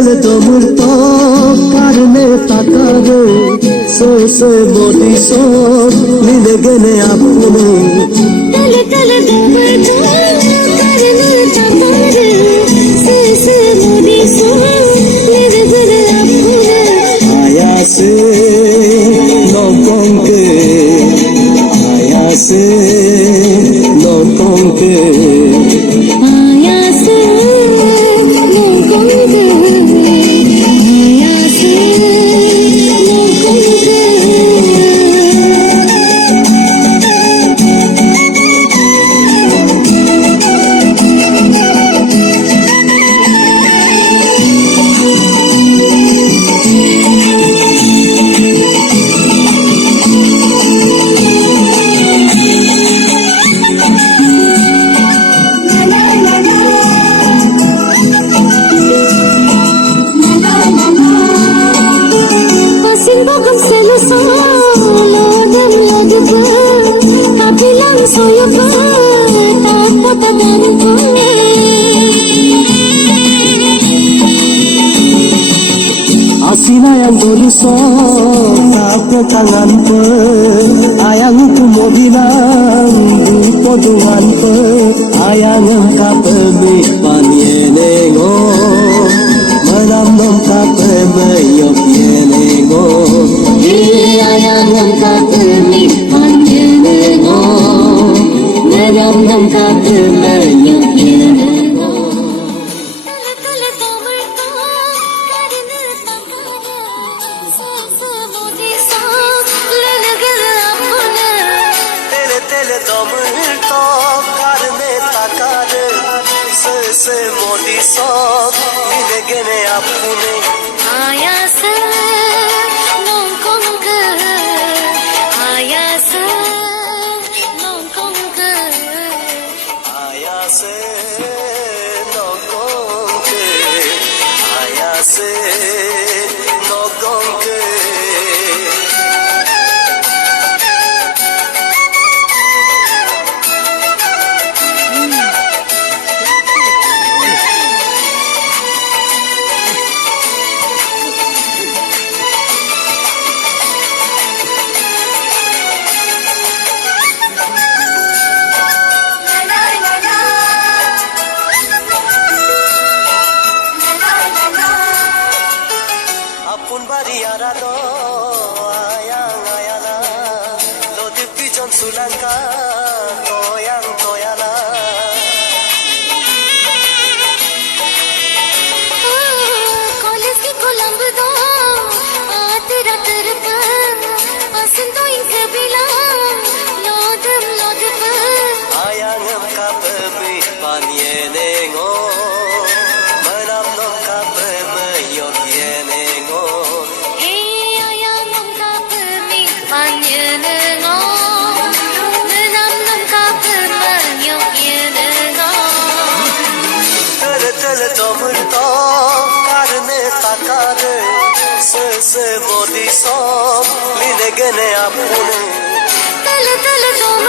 tele domurto karne takare se body so mile gene apune tele domurto karne takare se body so mile gene apune aya se no konke aya se no konke Asina yang doliso tape tangan pe ayang tu mobilang di podungan pe ayang kape mi panienengo menam kape meyop yenengo ayang kape mi panienengo menam kape meyop yenengo tele domurto karne takare se body so mile gene apune ayase non conquer ayase non conquer ayase no konke ayase no konke apun bariara do ayang ayana lo dipi jon sulangka toyang toyala college की Colombo दो तेरा तरफ आसन तो इनसे बिला लोदम लोदम ayang kape mi panienengo menam kape meyop yenengo हे ayang का permit मान्यनो नम नम का परमान्यो YONO tele domurto karne takare se body so mile gene apune तल तल तुम